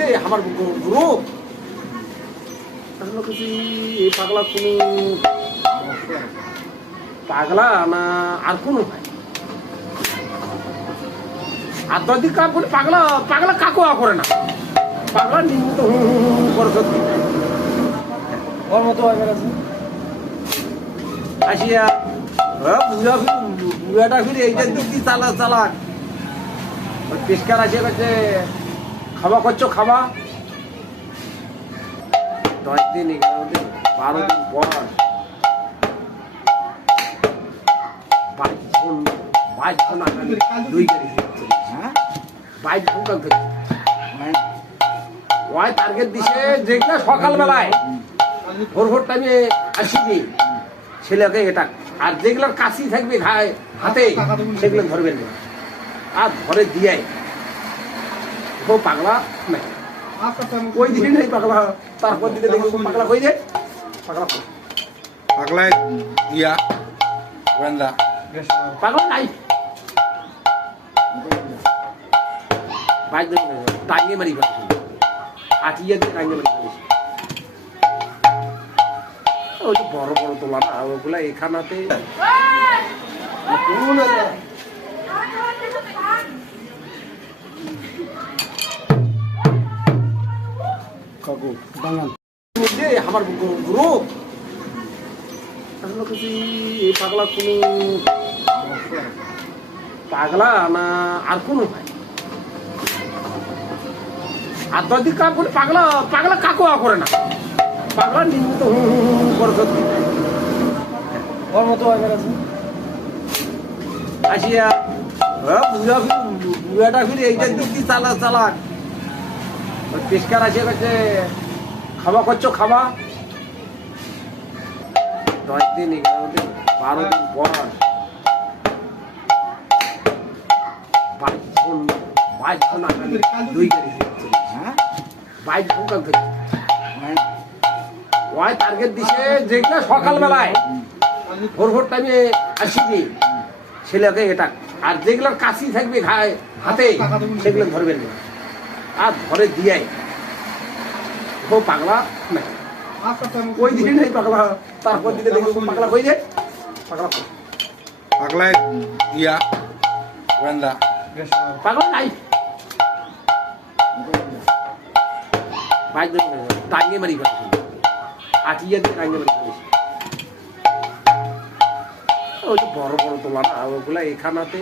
যে আমার গ্রুপ কিছু এই পাগলা কোনো পাগলা না আর কোনো ভাই আর দদিক কাপ করে পাগলা পাগলা কাকু করে না পাগলা নিয়মিত করে সত্যি ওর মতো আসিয়া বুড়াটা ফিরে এইটা দিচ্ছি চালাক পেশকার আসিয়া কাছে খাওয়া করছো খাওয়া 10 দিন 11 দিন 12 দিন পর দুই গাড়ি বাইক ওয়াই টার্গেট দিছে যেগুলো সকালবেলায় ভোর টাইমে আসিনি ছেলেকে এটা আর যেগুলোর কাশি থাকবে হাতে সেগুলো ধরবেন না আর ধরে দিয়ে ও পাগলা নাই ওই দিন নেই পাগলা তারপর দিকে দেখবো পাগলা কই রে পাগলা পাগলায় ইয়া গোয়েন্দা পাগলা নাই বাইক টাঙ্গে মারি পাচ্ছি আটিয়ে দিয়ে টাঙ্গে মারি পাচ্ছি ওই যে বড় বড় তোলা না ওগুলা এখানাতে আমার গ্রুপ কিছু এই পাগলা কোনো পাগলা না আর কোনো ভাই আর দদিক কাপ করে পাগলা পাগলা কাকু করে না পাগলা নিয়মিত করে সত্যি ওর মতো আসিয়া বুড়াটা ফিরে এইটা দিচ্ছি চালাক পেশকার আসিয়া কাছে খাওয়া করছো খাওয়া 10 দিন 11 দিন 12 দিন পর দুই গাড়ি বাইক ওয়াই টার্গেট দিছে যেগুলো সকালবেলায় ভোর টাইমে আসিনি ছেলেকে এটা আর যেগুলোর কাশি থাকবে হাতে সেগুলো ধরবেন না আর ধরে দিয়ে ও পাগলা নাই ওই দিন নেই পাগলা তারপর দিকে দেখবো পাগলা কই রে পাগলা পাগলায় ইয়া গোয়েন্দা পাগলা নাই বাইক টাঙ্গে মারি পাচ্ছি আটিয়ে দিয়ে টাঙ্গে মারি পাচ্ছি ওই যে বড় বড় তোলা না ওগুলা এখানাতে